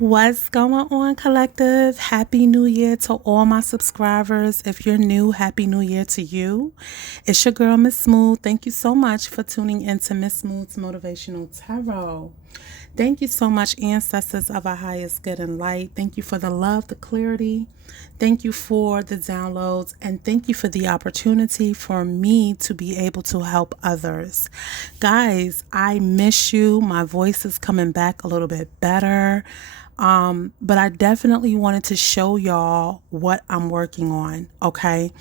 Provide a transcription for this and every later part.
What's going on, collective? Happy New Year to all my subscribers. If you're new, Happy New Year to you. It's your girl, Miss Smooth. Thank you so much for tuning into Miss Smooth's Motivational Tarot. Thank you so much, ancestors of our highest good and light. Thank you for the love, the clarity. Thank you for the downloads, and thank you for the opportunity for me to be able to help others. Guys, I miss you. My voice is coming back a little bit better. But I definitely wanted to show y'all what I'm working on, okay?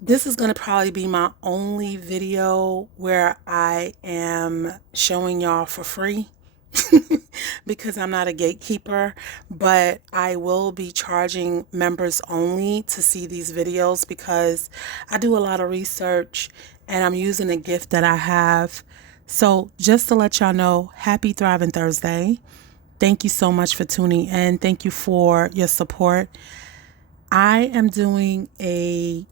This is going to probably be my only video where I am showing y'all for free because I'm not a gatekeeper, but I will be charging members only to see these videos because I do a lot of research and I'm using a gift that I have. So just to let y'all know, happy Thriving Thursday. Thank you so much for tuning in. Thank you for your support. I am doing a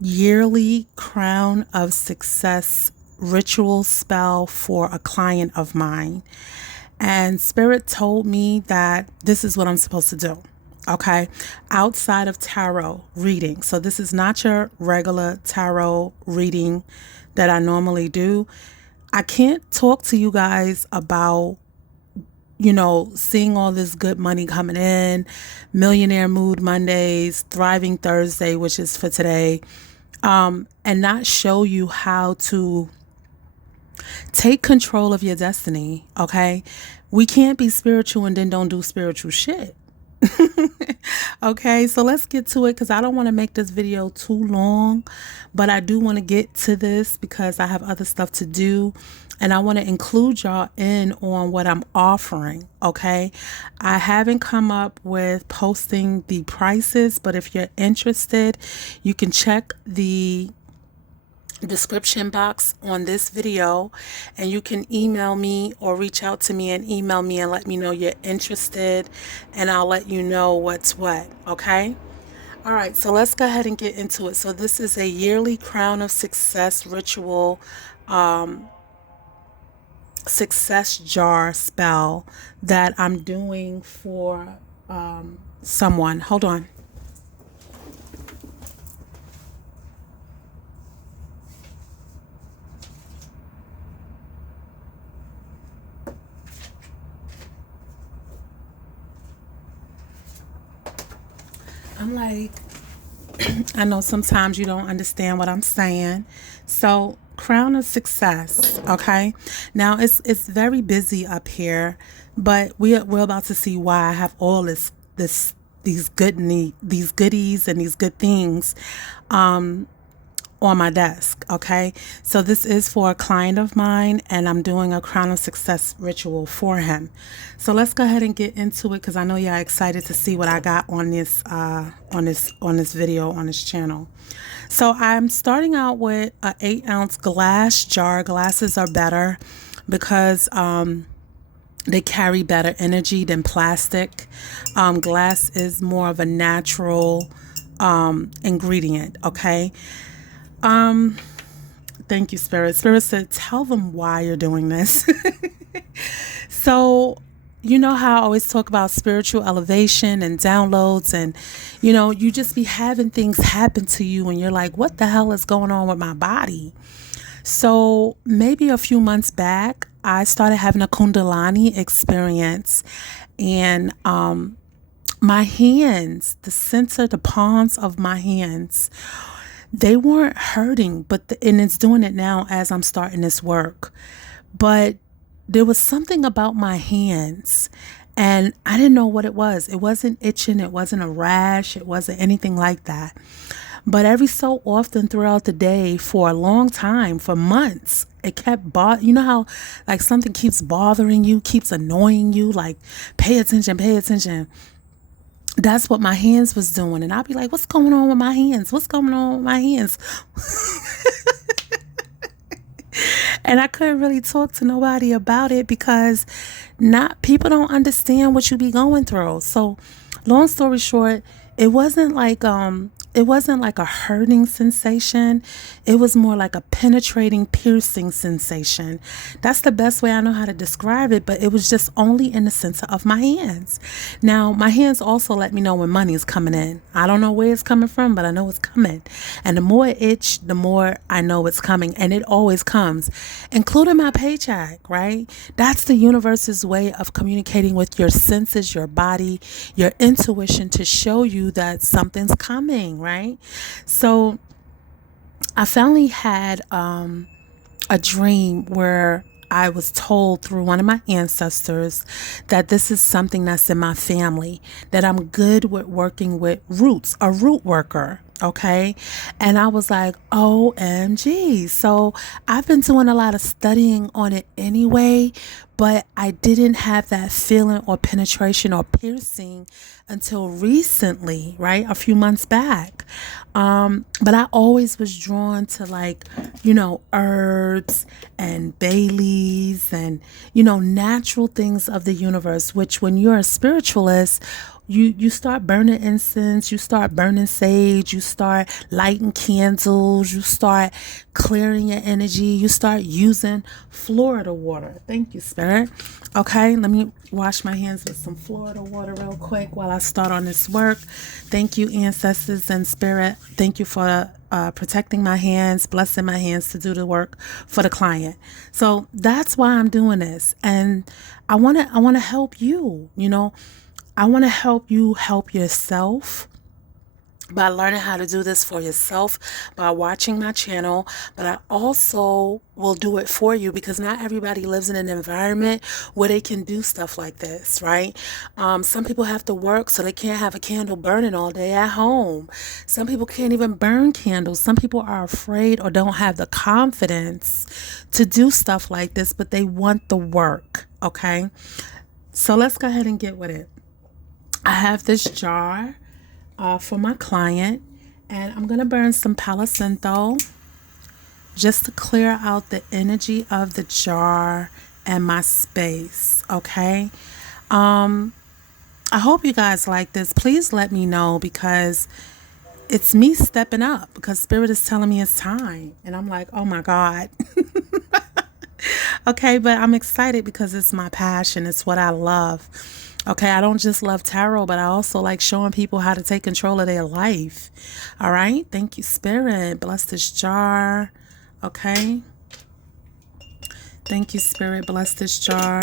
yearly crown of success ritual spell for a client of mine. And Spirit told me that this is what I'm supposed to do. Okay. Outside of tarot reading. So this is not your regular tarot reading that I normally do. I can't talk to you guys about seeing all this good money coming in, Millionaire Mood Mondays, Thriving Thursday, which is for today, and not show you how to take control of your destiny, okay? We can't be spiritual and then don't do spiritual shit. Okay, so let's get to it because I don't want to make this video too long, but I do want to get to this because I have other stuff to do and I want to include y'all in on what I'm offering, okay? I haven't come up with posting the prices, but if you're interested, you can check the description box on this video and you can email me or reach out to me and email me and let me know you're interested and I'll let you know what's what, okay? All right, so let's go ahead and get into it. So this is a yearly crown of success ritual, success jar spell that I'm doing for someone. Hold on. I'm like, I know sometimes you don't understand what I'm saying. So, crown of success, okay? Now it's very busy up here, but we're about to see why I have all these goodies and these good things on my desk, okay? So this is for a client of mine and I'm doing a crown of success ritual for him. So let's go ahead and get into it because I know y'all excited to see what I got on this video on this channel. So I'm starting out with an 8-ounce glass jar. Glasses are better because they carry better energy than plastic. Glass is more of a natural ingredient, okay? Thank you, Spirit. Spirit said, tell them why you're doing this. So, you know how I always talk about spiritual elevation and downloads and, you just be having things happen to you and you're like, what the hell is going on with my body? So maybe a few months back, I started having a Kundalini experience and, my hands, the palms of my hands, they weren't hurting, and it's doing it now as I'm starting this work. But there was something about my hands and I didn't know what it was. It wasn't itching. It wasn't a rash. It wasn't anything like that. But every so often throughout the day for a long time, for months, it kept you know how like something keeps bothering you, keeps annoying you, like pay attention, pay attention. That's what my hands was doing. And I'll be like, what's going on with my hands? What's going on with my hands? And I couldn't really talk to nobody about it because people don't understand what you be going through. So long story short, it wasn't like it wasn't like a hurting sensation. It was more like a penetrating, piercing sensation. That's the best way I know how to describe it, but it was just only in the center of my hands. Now, my hands also let me know when money is coming in. I don't know where it's coming from, but I know it's coming. And the more it itch, the more I know it's coming. And it always comes, including my paycheck, right? That's the universe's way of communicating with your senses, your body, your intuition to show you that something's coming, right? So I finally had a dream where I was told through one of my ancestors that this is something that's in my family, that I'm good with working with roots, a root worker. Okay. And I was like, OMG. So I've been doing a lot of studying on it anyway, but I didn't have that feeling or penetration or piercing until recently, right? A few months back. But I always was drawn to, like, herbs and bay leaves and, natural things of the universe, which when you're a spiritualist, you start burning incense, you start burning sage, you start lighting candles, you start clearing your energy, you start using Florida water. Thank you, Spirit. Okay, let me wash my hands with some Florida water real quick while I start on this work. Thank you, ancestors and Spirit. Thank you for protecting my hands, blessing my hands to do the work for the client. So that's why I'm doing this, and I want to help you. I want to help you help yourself by learning how to do this for yourself by watching my channel, but I also will do it for you because not everybody lives in an environment where they can do stuff like this, right? Some people have to work, so they can't have a candle burning all day at home. Some people can't even burn candles. Some people are afraid or don't have the confidence to do stuff like this, but they want the work, okay? So let's go ahead and get with it. I have this jar for my client, and I'm going to burn some Palo Santo just to clear out the energy of the jar and my space, okay? I hope you guys like this. Please let me know, because it's me stepping up, because Spirit is telling me it's time, and I'm like, oh my God. Okay, but I'm excited because it's my passion. It's what I love. Okay, I don't just love tarot, but I also like showing people how to take control of their life. All right, thank you, Spirit. Bless this jar. Okay. Thank you, Spirit. Bless this jar.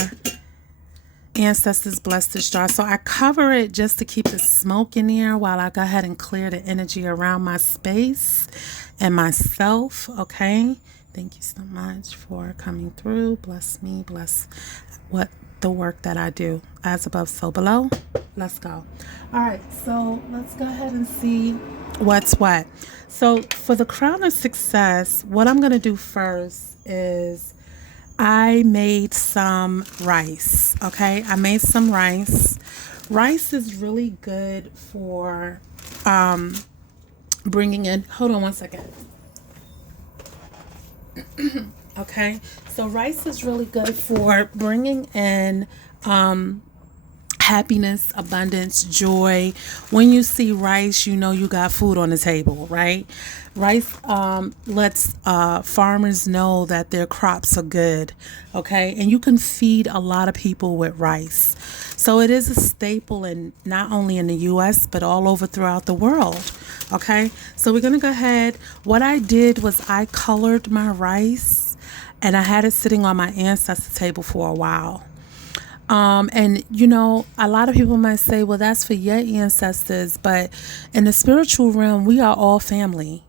Ancestors, bless this jar. So I cover it just to keep the smoke in there while I go ahead and clear the energy around my space and myself. Okay. Thank you so much for coming through. Bless me. Bless the work that I do. As above, so below. Let's go. All right. So let's go ahead and see what's what. So for the crown of success, what I'm going to do first is I made some rice. Okay. I made some rice. Rice is really good for bringing in. Hold on one second. Okay, so rice is really good for bringing in happiness, abundance, joy. When you see rice, you know you got food on the table, right? Rice lets farmers know that their crops are good, okay? And you can feed a lot of people with rice. So it is a staple in not only in the U.S., but all over throughout the world, okay? So we're going to go ahead. What I did was I colored my rice, and I had it sitting on my ancestor table for a while. And a lot of people might say, well, that's for your ancestors, but in the spiritual realm, we are all family.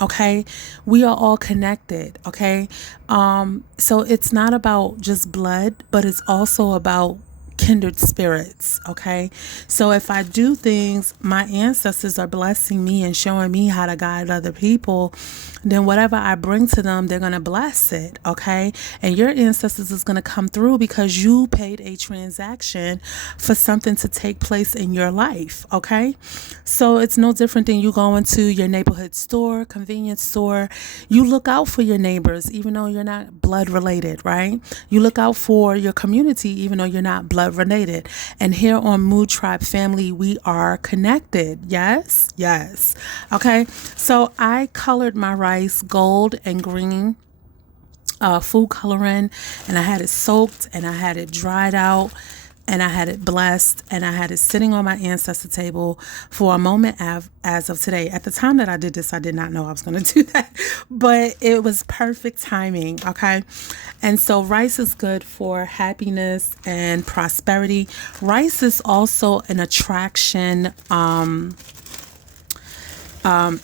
Okay. We are all connected. Okay. So it's not about just blood, but it's also about kindred spirits. Okay. So if I do things, my ancestors are blessing me and showing me how to guide other people, then whatever I bring to them, they're going to bless it. Okay. And your ancestors is going to come through because you paid a transaction for something to take place in your life. Okay. So it's no different than you going to your neighborhood store, convenience store. You look out for your neighbors, even though you're not blood related, right? You look out for your community, even though you're not blood blood related. And here on Mood Tribe Family, we are connected. Yes, yes. Okay, so I colored my rice gold and green food coloring, and I had it soaked and I had it dried out and I had it blessed and I had it sitting on my ancestor table for a moment as of today. At the time that I did this, I did not know I was going to do that, but it was perfect timing. Okay. And so rice is good for happiness and prosperity. Rice is also an attraction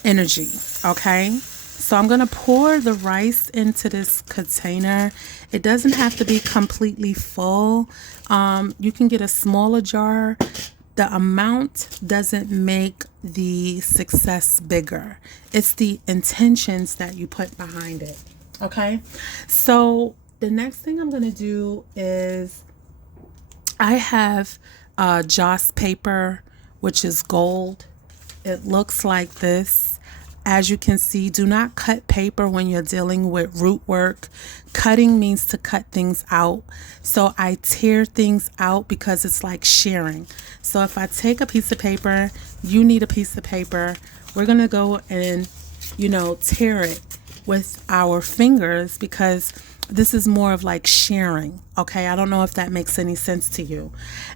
energy. Okay. So I'm going to pour the rice into this container. It doesn't have to be completely full. You can get a smaller jar. The amount doesn't make the success bigger. It's the intentions that you put behind it. Okay. So the next thing I'm going to do is I have Joss paper, which is gold. It looks like this. As you can see, do not cut paper when you're dealing with root work. Cutting means to cut things out. So I tear things out because it's like shearing. So if I take a piece of paper, you need a piece of paper. We're going to go and, tear it with our fingers because this is more of like sharing. Okay. I don't know if that makes any sense to you.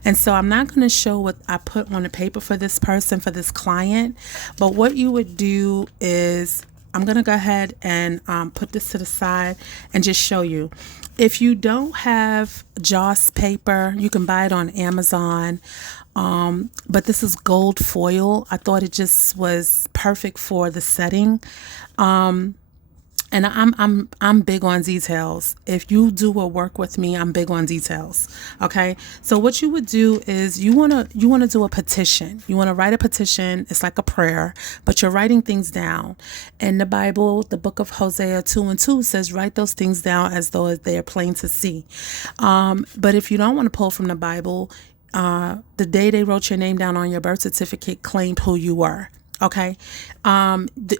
And so I'm not going to show what I put on the paper for this person, for this client. But what you would do is I'm going to go ahead and put this to the side and just show you. If you don't have Joss paper, you can buy it on Amazon. But this is gold foil. I thought it just was perfect for the setting. And I'm big on details. If you do a work with me, I'm big on details. Okay. So what you would do is you want to do a petition. You want to write a petition. It's like a prayer, but you're writing things down. In the Bible, the book of Hosea 2:2 says, write those things down as though they are plain to see. But if you don't want to pull from the Bible, the day they wrote your name down on your birth certificate claimed who you were. Okay.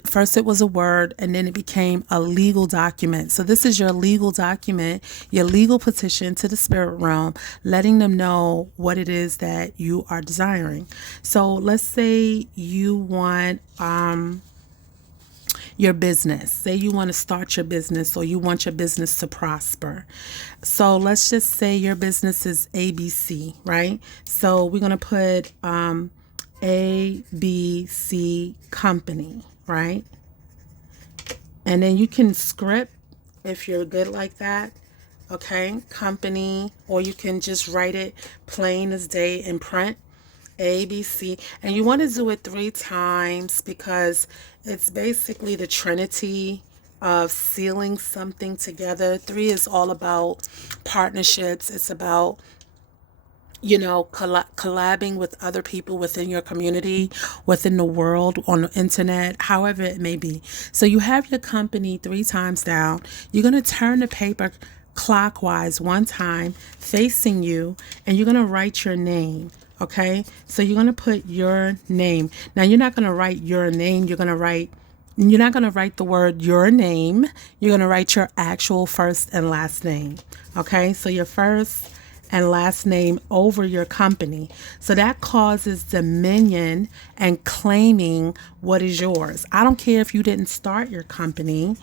First it was a word and then it became a legal document. So this is your legal document, your legal petition to the spirit realm, letting them know what it is that you are desiring. So let's say you want, your business. Say you want to start your business or you want your business to prosper. So let's just say your business is ABC, right? So we're going to put, ABC company, right? And then you can script if you're good like that. Okay, company, or you can just write it plain as day in print. ABC, and you want to do it 3 times because it's basically the trinity of sealing something together. 3 is all about partnerships. It's about collabing with other people within your community, within the world, on the internet, however it may be. So you have your company 3 times down. You're going to turn the paper clockwise 1 time facing you, and you're going to write your name. Okay. So you're going to put your name. Now you're not going to write your name. You're not going to write the word your name. You're going to write your actual first and last name. Okay. So your first and last name over your company. So that causes dominion and claiming what is yours. I don't care if you didn't start your company.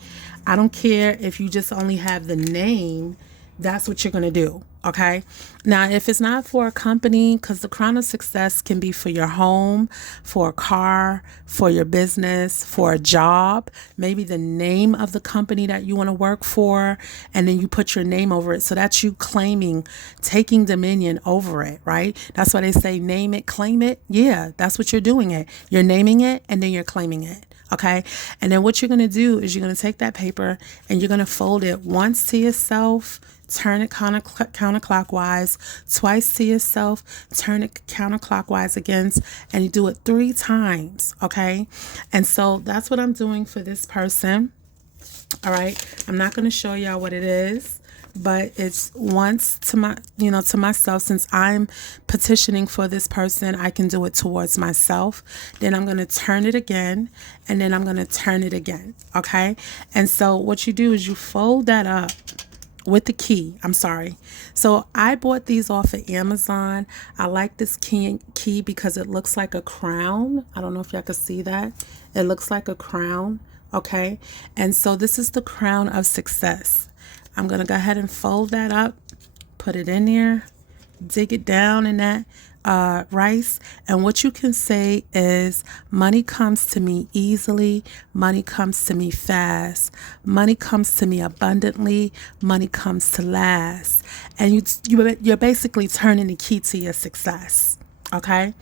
I don't care if you just only have the name. That's what you're going to do. Okay. Now, if it's not for a company, because the crown of success can be for your home, for a car, for your business, for a job, maybe the name of the company that you want to work for, and then you put your name over it. So that's you claiming, taking dominion over it, right? That's why they say name it, claim it. Yeah, that's what you're doing it. You're naming it and then you're claiming it. Okay. And then what you're going to do is you're going to take that paper and you're going to fold it once to yourself, turn it counterclockwise, twice to yourself, turn it counterclockwise again, and you do it 3 times. Okay. And so that's what I'm doing for this person. All right. I'm not going to show y'all what it is, but it's once to my, to myself. Since I'm petitioning for this person, I can do it towards myself. Then I'm going to turn it again, and then I'm going to turn it again. Okay. And so what you do is you fold that up with the key. I'm sorry. So I bought these off of Amazon. I like this key because it looks like a crown. I don't know if y'all can see that. It looks like a crown. Okay. And so this is the crown of success. I'm going to go ahead and fold that up, put it in there, dig it down in that rice. And what you can say is, money comes to me easily. Money comes to me fast. Money comes to me abundantly. Money comes to last. And you're basically turning the key to your success. Okay.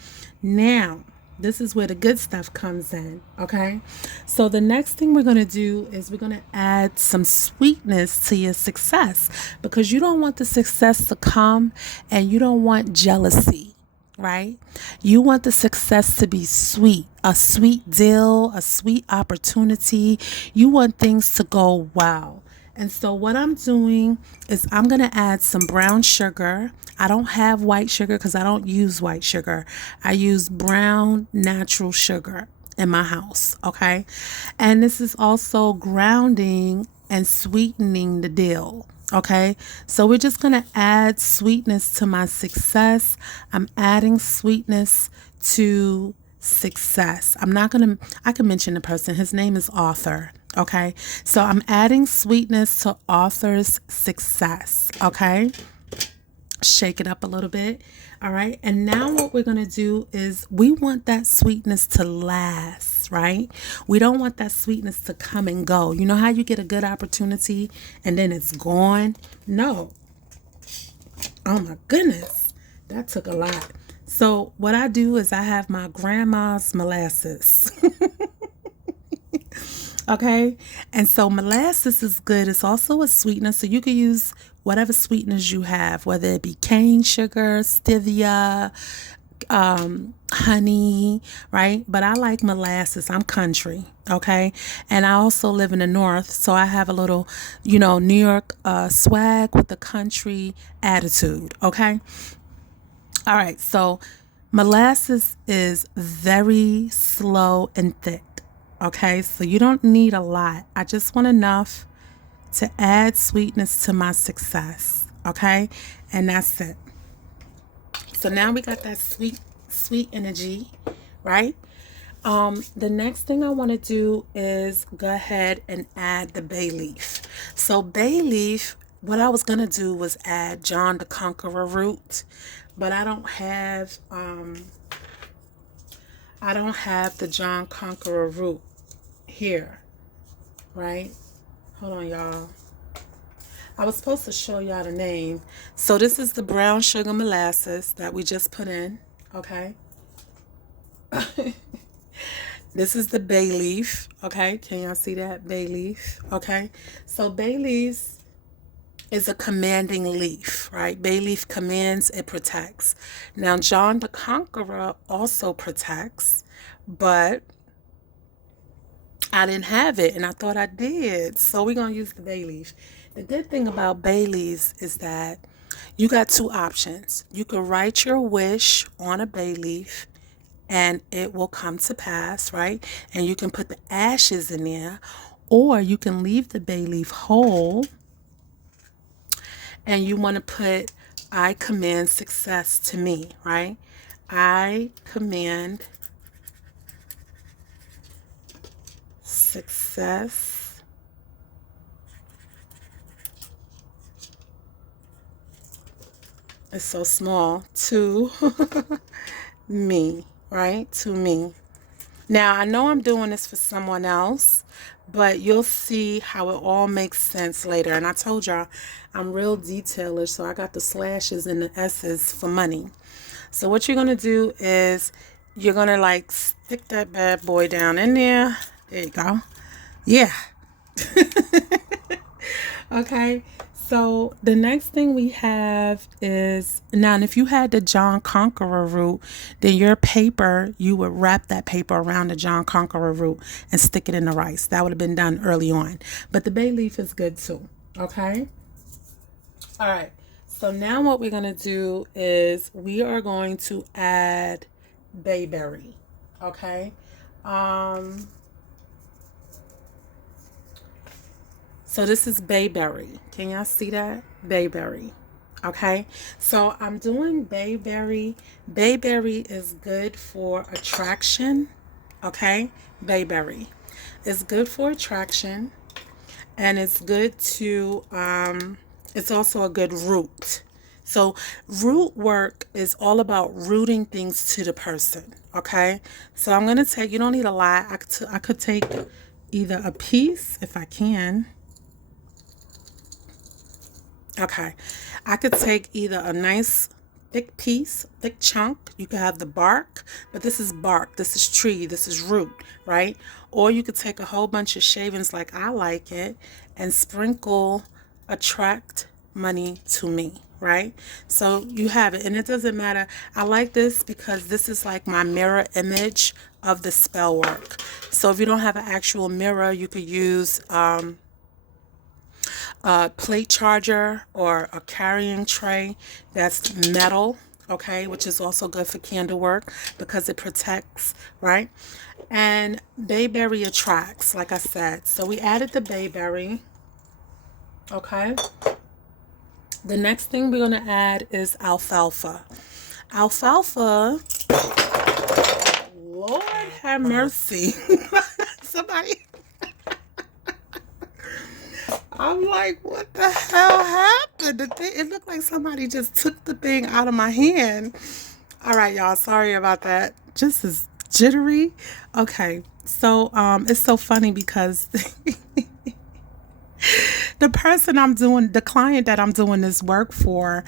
Now, this is where the good stuff comes in, okay? So the next thing we're going to do is we're going to add some sweetness to your success, because you don't want the success to come and you don't want jealousy, right? You want the success to be sweet, a sweet deal, a sweet opportunity. You want things to go wow. And so what I'm doing is I'm going to add some brown sugar. I don't have white sugar because I don't use white sugar. I use brown natural sugar in my house, okay? And this is also grounding and sweetening the deal, okay? So we're just going to add sweetness to my success. I'm adding sweetness to success. I can mention the person. His name is Arthur. Okay. So I'm adding sweetness to Arthur's success. Okay. Shake it up a little bit. All right. And now what we're going to do is we want that sweetness to last, right? We don't want that sweetness to come and go. You know how you get a good opportunity and then it's gone? No. Oh my goodness. That took a lot. So what I do is I have my grandma's molasses. Okay. And so molasses is good. It's also a sweetener. So you can use whatever sweeteners you have, whether it be cane sugar, stevia, honey, right? But I like molasses. I'm country. Okay. And I also live in the North. So I have a little, New York swag with the country attitude. Okay. All right. So molasses is very slow and thick. Okay, so you don't need a lot. I just want enough to add sweetness to my success. Okay, and that's it. So now we got that sweet energy, right? The next thing I want to do is go ahead and add the bay leaf. So bay leaf, what I was gonna do was add John the Conqueror root, but I don't have the John Conqueror root here, right? Hold on, y'all. I was supposed to show y'all the name. So this is the brown sugar molasses that we just put in, okay? This is the bay leaf, okay? Can y'all see that? Bay leaf, okay? So bay leaf is a commanding leaf, right? Bay leaf commands, it protects. Now, John the Conqueror also protects, but I didn't have it and I thought I did. So we're going to use the bay leaf. The good thing about bay leaves is that you got two options. You can write your wish on a bay leaf and it will come to pass, right? And you can put the ashes in there, or you can leave the bay leaf whole and you want to put, I command success to me, right? I command success is so small to me, right? To me. Now, I know I'm doing this for someone else, but you'll see how it all makes sense later. And I told y'all I'm real detailer, so I got the slashes and the S's for money. So what you're going to do is you're going to like stick that bad boy down in there. There you go. Yeah. Okay. So the next thing we have is, now if you had the John Conqueror root, then your paper, you would wrap that paper around the John Conqueror root and stick it in the rice. That would have been done early on. But the bay leaf is good too. Okay. All right. So now what we're going to do is we are going to add bayberry. Okay. So this is bayberry. Can y'all see that? Bayberry. Okay, so I'm doing bayberry. Bayberry is good for attraction. Okay, bayberry is good for attraction, and it's good to it's also a good root. So root work is all about rooting things to the person. Okay, so I'm gonna take, you don't need a lot. I could take either a piece if I can. Okay, I could take either a nice thick piece, thick chunk. You could have the bark, but this is bark, this is tree, this is root, right? Or you could take a whole bunch of shavings like I like it and sprinkle attract money to me, right? So you have it, and it doesn't matter. I like this because this is like my mirror image of the spell work. So if you don't have an actual mirror, you could use a plate charger or a carrying tray that's metal, okay, which is also good for candle work because it protects, right? And bayberry attracts, like I said. So we added the bayberry, okay. The next thing we're going to add is alfalfa. Alfalfa, Lord have mercy. Somebody, I'm like, what the hell happened? The thing, it looked like somebody just took the thing out of my hand. All right, y'all, sorry about that. Just as jittery. Okay, so it's so funny because the person I'm doing, the client that I'm doing this work for,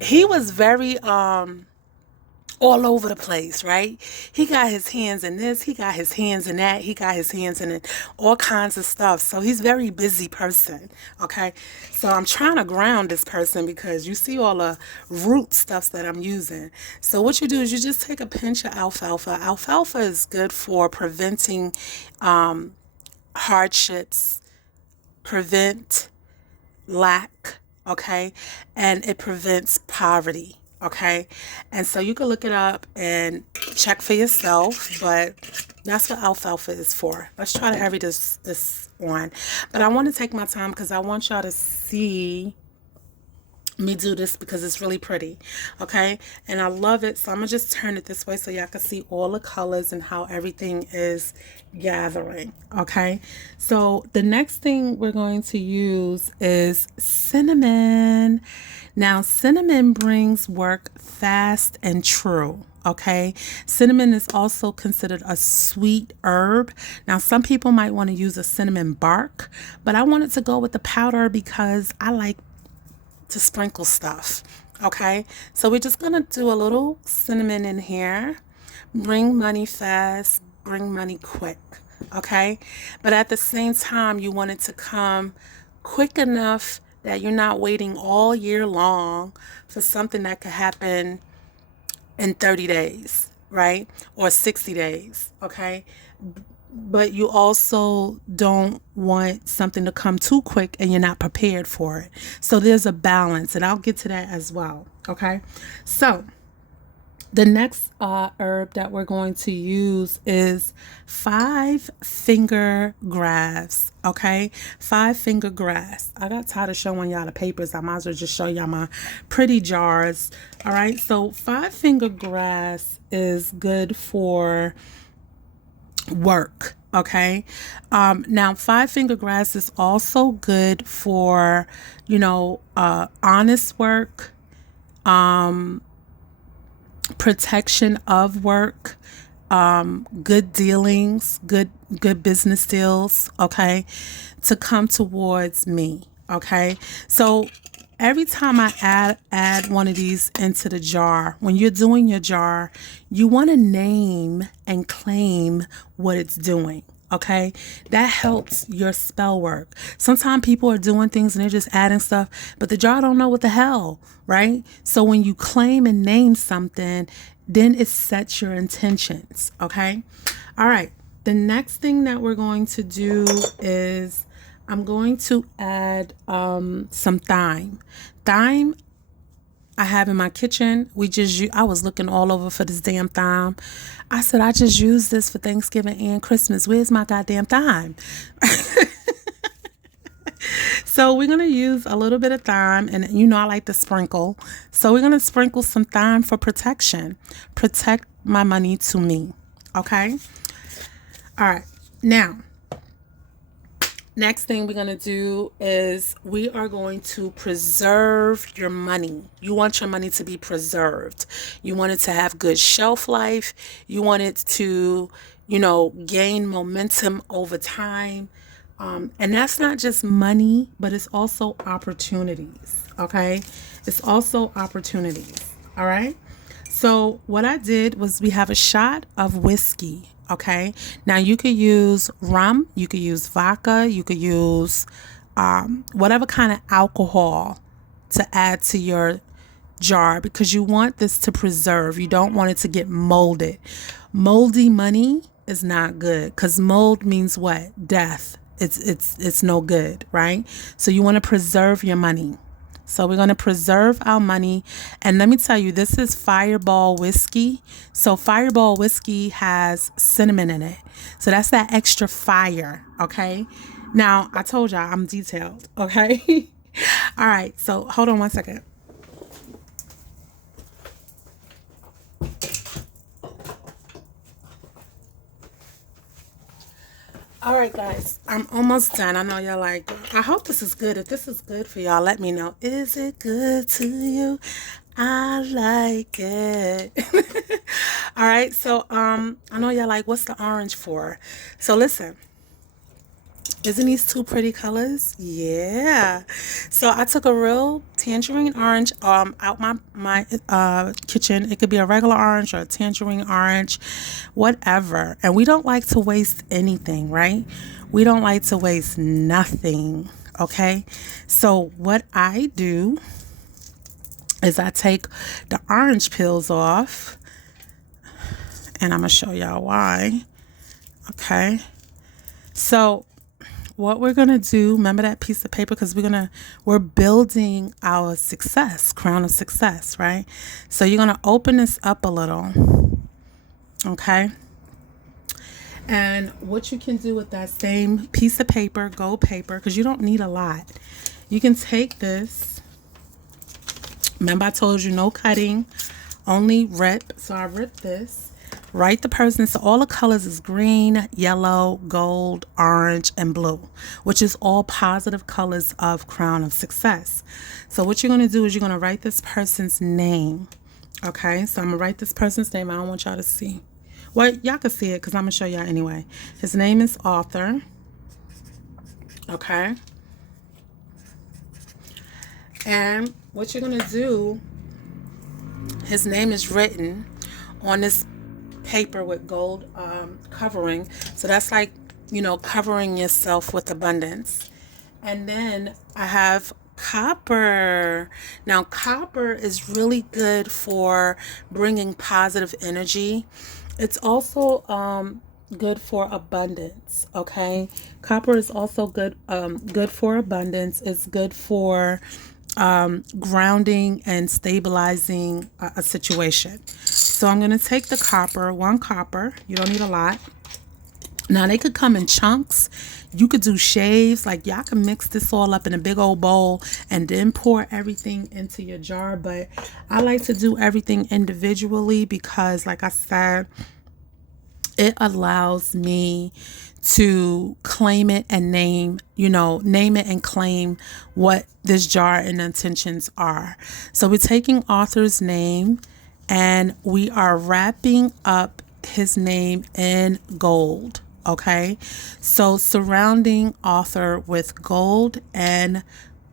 he was very all over the place, right? He got his hands in this, he got his hands in that, he got his hands in it, all kinds of stuff. So he's a very busy person, okay? So I'm trying to ground this person because you see all the root stuffs that I'm using. So what you do is you just take a pinch of alfalfa. Alfalfa is good for preventing hardships, prevent lack, okay? And it prevents poverty, okay? And so you can look it up and check for yourself, but that's what alfalfa is for. Let's try to hurry this on. But I want to take my time because I want y'all to see me do this because it's really pretty, okay? And I love it, so I'm gonna just turn it this way so y'all can see all the colors and how everything is gathering, okay? So the next thing we're going to use is cinnamon. Now cinnamon brings work fast and true, okay? Cinnamon is also considered a sweet herb. Now some people might want to use a cinnamon bark, but I wanted to go with the powder because I like to sprinkle stuff, okay? So we're just gonna do a little cinnamon in here. Bring money fast, bring money quick, okay? But at the same time, you want it to come quick enough that you're not waiting all year long for something that could happen in 30 days, right? Or 60 days, okay? But you also don't want something to come too quick and you're not prepared for it. So there's a balance, and I'll get to that as well, okay? So the next herb that we're going to use is 5-finger grass, okay? 5-finger grass. I got tired of showing y'all the papers. I might as well just show y'all my pretty jars, all right? So 5-finger grass is good for work, okay? Now 5-finger grass is also good for, you know, honest work, protection of work, good dealings, good business deals, okay, to come towards me, okay? So every time I add one of these into the jar, when you're doing your jar, you want to name and claim what it's doing. Okay, that helps your spell work. Sometimes people are doing things and they're just adding stuff, but the jar don't know what the hell, right? So when you claim and name something, then it sets your intentions. Okay, all right. The next thing that we're going to do is I'm going to add some thyme. Thyme I have in my kitchen. I was looking all over for this damn thyme. I said, I just used this for Thanksgiving and Christmas. Where's my goddamn thyme? So we're going to use a little bit of thyme, and you know I like to sprinkle. So we're going to sprinkle some thyme for protection. Protect my money to me. Okay? All right. Now, next thing we're going to do is we are going to preserve your money. You want your money to be preserved. You want it to have good shelf life. You want it to, gain momentum over time. And that's not just money, but it's also opportunities. Okay? It's also opportunities. All right? So what I did was we have a shot of whiskey. Okay. Now you could use rum, you could use vodka, you could use whatever kind of alcohol to add to your jar because you want this to preserve. You don't want it to get molded. Moldy money is not good because mold means what? Death. It's no good, right? So you want to preserve your money. So we're going to preserve our money. And let me tell you, this is Fireball whiskey. So Fireball whiskey has cinnamon in it. So that's that extra fire. Okay. Now, I told y'all I'm detailed. Okay. All right. So hold on one second. All right, guys, I'm almost done. I know y'all like, I hope this is good. If this is good for y'all, let me know. Is it good to you? I like it. All right, so I know y'all like, what's the orange for? So listen. Isn't these two pretty colors? Yeah. So I took a real tangerine orange out my kitchen. It could be a regular orange or a tangerine orange, whatever. And we don't like to waste anything, right? We don't like to waste nothing. Okay. So what I do is I take the orange peels off, and I'm gonna show y'all why. Okay. So what we're going to do, remember that piece of paper, because we're building our success, crown of success, right? So you're going to open this up a little. Okay. And what you can do with that same piece of paper, gold paper, because you don't need a lot. You can take this. Remember I told you no cutting, only rip. So I ripped this. Write the person. So all the colors is green, yellow, gold, orange, and blue, which is all positive colors of crown of success. So what you're going to do is you're going to write this person's name. Okay. So I'm going to write this person's name. I don't want y'all to see. Well, y'all can see it because I'm going to show y'all anyway. His name is Arthur. Okay. And what you're going to do, his name is written on this paper with gold covering. So that's like, covering yourself with abundance. And then I have copper. Now, copper is really good for bringing positive energy. It's also good for abundance. Okay, copper is also good for abundance. It's good for grounding and stabilizing a situation. So I'm going to take the copper, one copper. You don't need a lot. Now they could come in chunks. You could do shaves. Like y'all can mix this all up in a big old bowl and then pour everything into your jar. But I like to do everything individually because, like I said, it allows me to claim it and name it and claim what this jar and intentions are. So we're taking Arthur's name and we are wrapping up his name in gold. Okay. So surrounding Arthur with gold and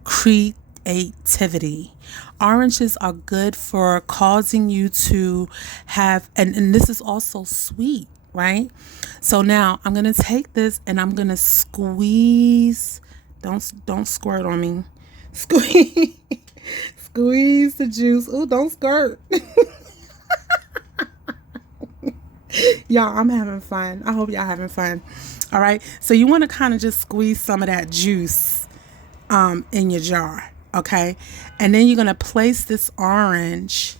creativity. Oranges are good for causing you to have, and this is also sweet, right? So now I'm going to take this and I'm going to squeeze. Don't squirt on me. Squeeze. Squeeze the juice. Oh, don't squirt. Y'all, I'm having fun. I hope y'all having fun. All right. So you want to kind of just squeeze some of that juice in your jar. Okay. And then you're going to place this orange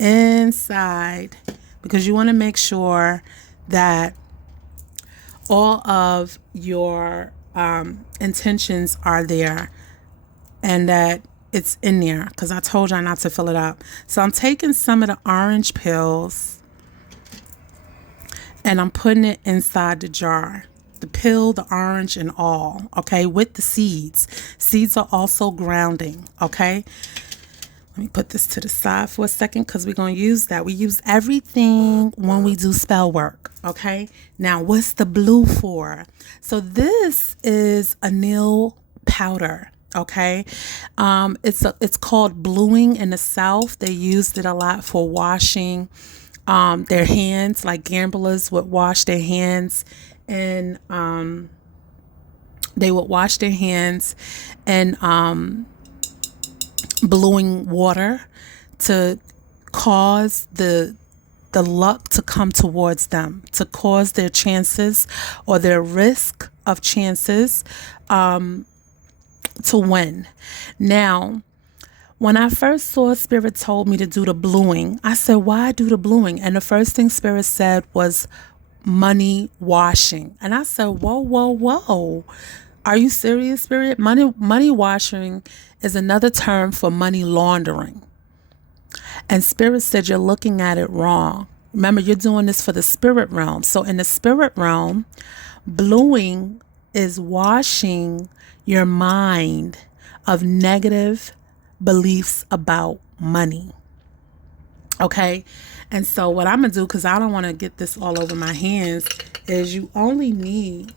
inside because you want to make sure that all of your intentions are there and that it's in there, because I told y'all not to fill it up. So I'm taking some of the orange pills and I'm putting it inside the jar. The pill, the orange, and all, okay, with the seeds. Seeds are also grounding, okay? Let me put this to the side for a second because we're going to use that. We use everything when we do spell work, okay? Now, what's the blue for? So this is a nail powder, okay? It's called bluing in the South. They used it a lot for washing their hands, like gamblers would wash their hands, and they would wash their hands and bluing water to cause the luck to come towards them, to cause their chances or their risk of chances to win. Now, when I first saw Spirit told me to do the bluing, I said, why do the bluing? And the first thing Spirit said was money washing. And I said, whoa, whoa, whoa. Are you serious, Spirit? Money washing is another term for money laundering. And Spirit said, you're looking at it wrong. Remember, you're doing this for the spirit realm. So in the spirit realm, bluing is washing your mind of negative beliefs about money. Okay? And so what I'm going to do, because I don't want to get this all over my hands, is you only need,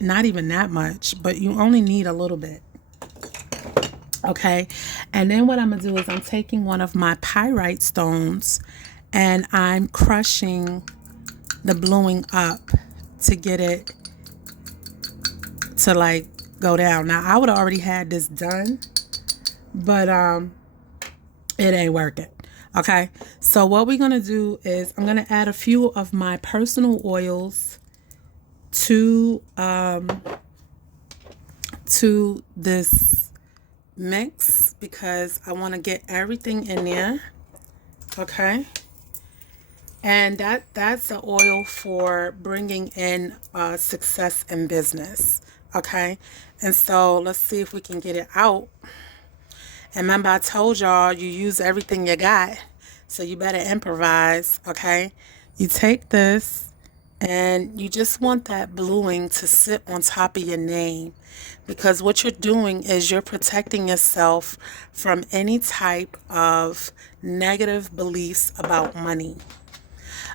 not even that much, but you only need a little bit. Okay? And then what I'm going to do is I'm taking one of my pyrite stones and I'm crushing the bluing up to get it to like go down. Now, I would have already had this done, but it ain't working. Okay, so what we're gonna do is I'm gonna add a few of my personal oils to this mix because I want to get everything in there. Okay, and that's the oil for bringing in success in business. Okay, and so let's see if we can get it out. And remember, I told y'all you use everything you got, so you better improvise, okay? You take this, and you just want that bluing to sit on top of your name, because what you're doing is you're protecting yourself from any type of negative beliefs about money,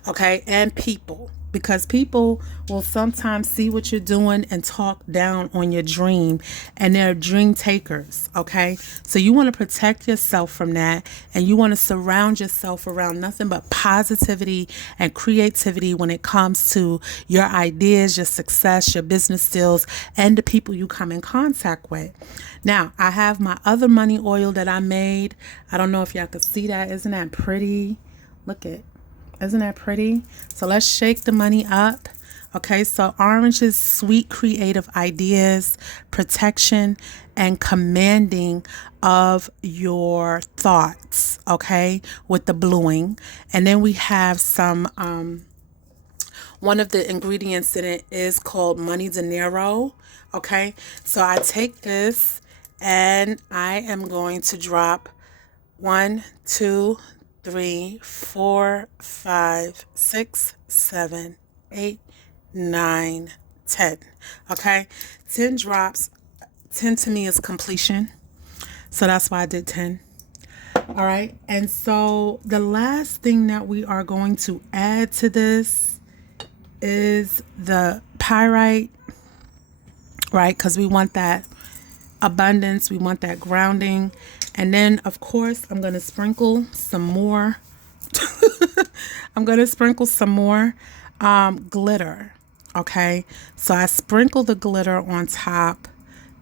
okay, and people. Because people will sometimes see what you're doing and talk down on your dream, and they're dream takers, okay? So you want to protect yourself from that, and you want to surround yourself around nothing but positivity and creativity when it comes to your ideas, your success, your business deals, and the people you come in contact with. Now, I have my other money oil that I made. I don't know if y'all could see that. Isn't that pretty? Look at. Isn't that pretty? So let's shake the money up. Okay, so orange is sweet, creative ideas, protection, and commanding of your thoughts, okay, with the bluing. And then we have some, one of the ingredients in it is called money dinero, okay? So I take this and I am going to drop 1, 2, 3, 4, 5, 6, 7, 8, 9, 10. Okay, 10 drops. 10 to me is completion, so that's why I did 10. All right, and so the last thing that we are going to add to this is the pyrite, right? Because we want that abundance, we want that grounding. And then, of course, I'm going to sprinkle some more. I'm going to sprinkle some more glitter. Okay. So I sprinkle the glitter on top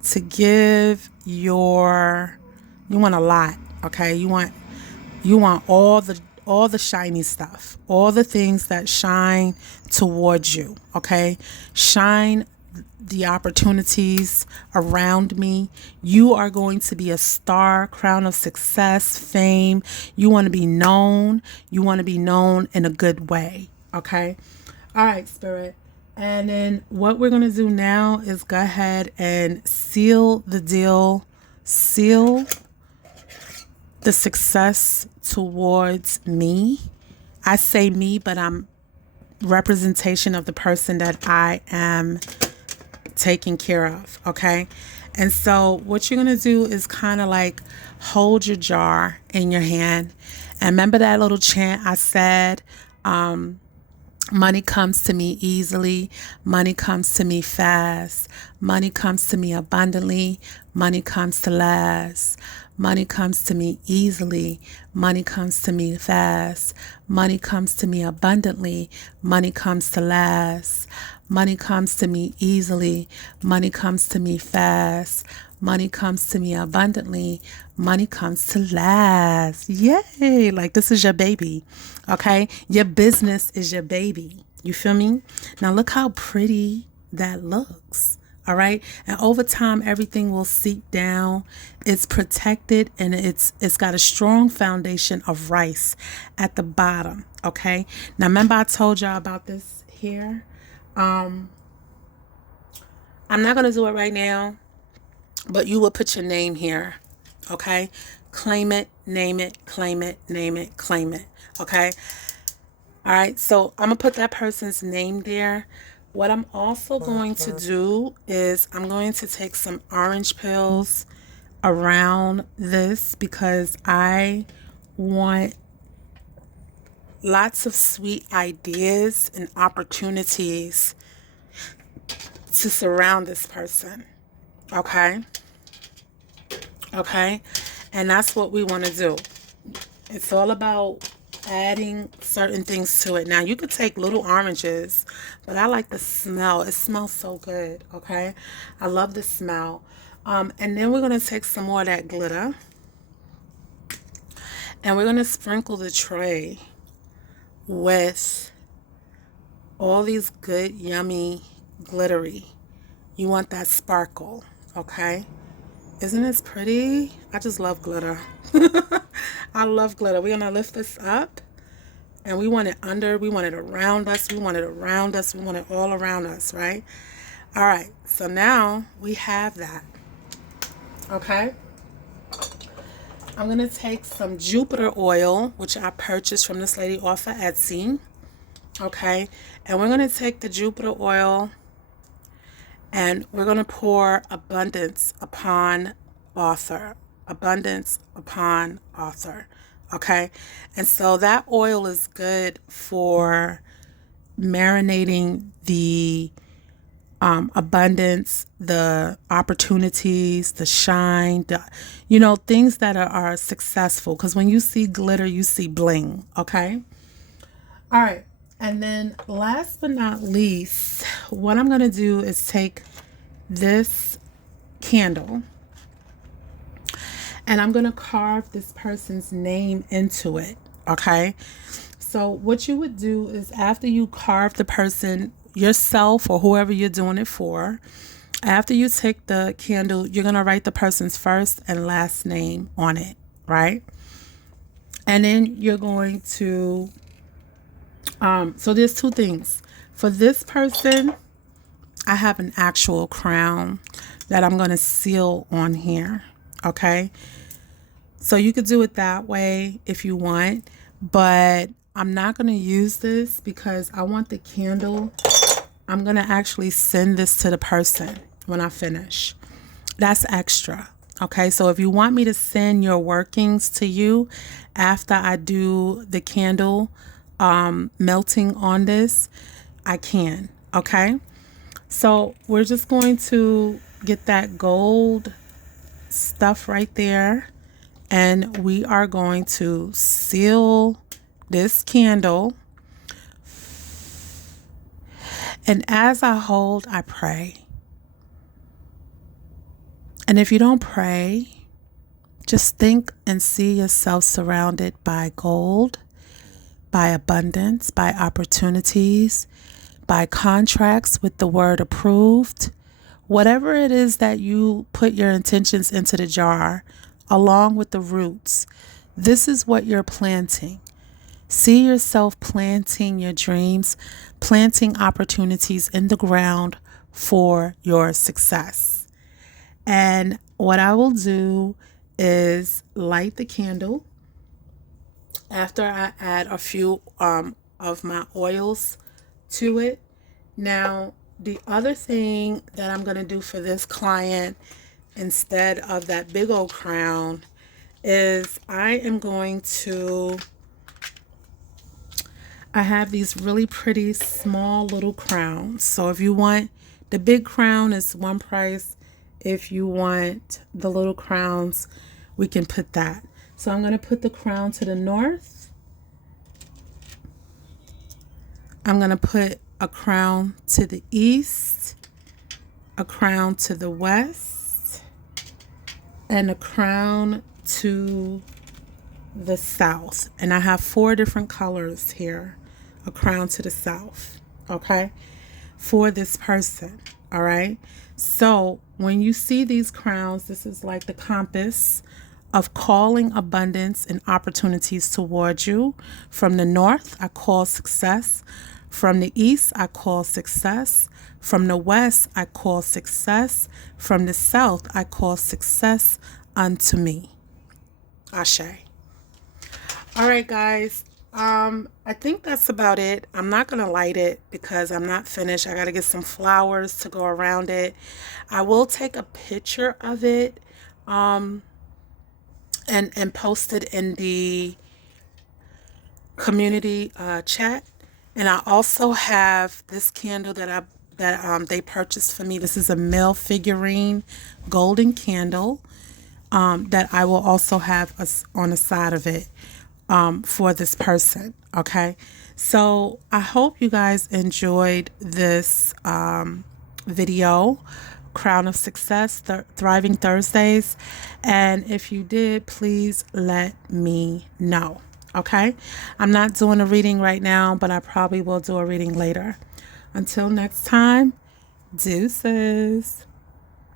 to give you want a lot. Okay. You want all the shiny stuff, all the things that shine towards you. Okay. Shine the opportunities around me. You are going to be a star, crown of success, fame. You want to be known. You want to be known in a good way. Okay. All right, Spirit. And then what we're going to do now is go ahead and seal the deal, seal the success towards me. I say me, but I'm representation of the person that I am taking care of. Okay. And so what you're going to do is kind of like hold your jar in your hand. And remember that little chant I said, money comes to me easily. Money comes to me fast. Money comes to me abundantly. Money comes to last. Money comes to me easily. Money comes to me fast. Money comes to me abundantly. Money comes to last. Money comes to me easily. Money comes to me fast. Money comes to me abundantly. Money comes to last. Yay. Like this is your baby. Okay. Your business is your baby. You feel me? Now look how pretty that looks. All right. And over time, everything will seep down. It's protected and it's got a strong foundation of rice at the bottom. Okay. Now, remember I told y'all about this here. I'm not going to do it right now, but you will put your name here. Okay. Claim it, name it, claim it, name it, claim it. Okay. All right. So I'm going to put that person's name there. What I'm also going to do is I'm going to take some orange pills around this because I want lots of sweet ideas and opportunities to surround this person. Okay? Okay? And that's what we want to do. It's all about adding certain things to it. Now, you could take little oranges, but I like the smell. It smells so good, okay? I love the smell. And then we're going to take some more of that glitter. And we're going to sprinkle the tray with all these good, yummy, glittery. You want that sparkle, okay? Isn't this pretty? I just love glitter. I love glitter. We're going to lift this up. And we want it under, we want it around us, we want it around us, we want it all around us, right? All right, so now we have that, okay? I'm going to take some Jupiter oil, which I purchased from this lady off of Etsy, okay? And we're going to take the Jupiter oil and we're going to pour abundance upon author, abundance upon author. Okay, and so that oil is good for marinating the abundance, the opportunities, the shine, things that are successful. Because when you see glitter, you see bling. Okay. All right. And then last but not least, what I'm going to do is take this candle. And I'm going to carve this person's name into it, okay? So what you would do is after you carve the person, yourself or whoever you're doing it for, after you take the candle, you're going to write the person's first and last name on it, right? And then you're going to, so there's two things. For this person, I have an actual crown that I'm going to seal on here, okay? So you could do it that way if you want, but I'm not going to use this because I want the candle. I'm going to actually send this to the person when I finish. That's extra. Okay, so if you want me to send your workings to you after I do the candle melting on this, I can. Okay, so we're just going to get that gold stuff right there. And we are going to seal this candle. And as I hold, I pray. And if you don't pray, just think and see yourself surrounded by gold, by abundance, by opportunities, by contracts with the word approved. Whatever it is that you put your intentions into the jar, along with the roots, this is what you're planting. See yourself planting your dreams, planting opportunities in the ground for your success. And what I will do is light the candle after I add a few of my oils to it. Now, the other thing that I'm going to do for this client instead of that big old crown is I have these really pretty small little crowns. So if you want the big crown, is one price. If you want the little crowns, we can put that. So I'm going to put the crown to the north. I'm going to put a crown to the east, a crown to the west, and a crown to the south. And I have 4 different colors here. A crown to the south, okay, for this person. All right. So when you see these crowns, this is like the compass of calling abundance and opportunities towards you. From the north, I call success. From the east, I call success. From the west, I call success. From the south, I call success unto me. Ashe. All right, guys. I think that's about it. I'm not going to light it because I'm not finished. I got to get some flowers to go around it. I will take a picture of it and post it in the community chat. And I also have this candle that they purchased for me. This is a male figurine golden candle that I will also have on the side of it. For this person. Okay. So I hope you guys enjoyed this video, Crown of Success, Thriving Thursdays. And if you did, please let me know. Okay. I'm not doing a reading right now, but I probably will do a reading later. Until next time, deuces.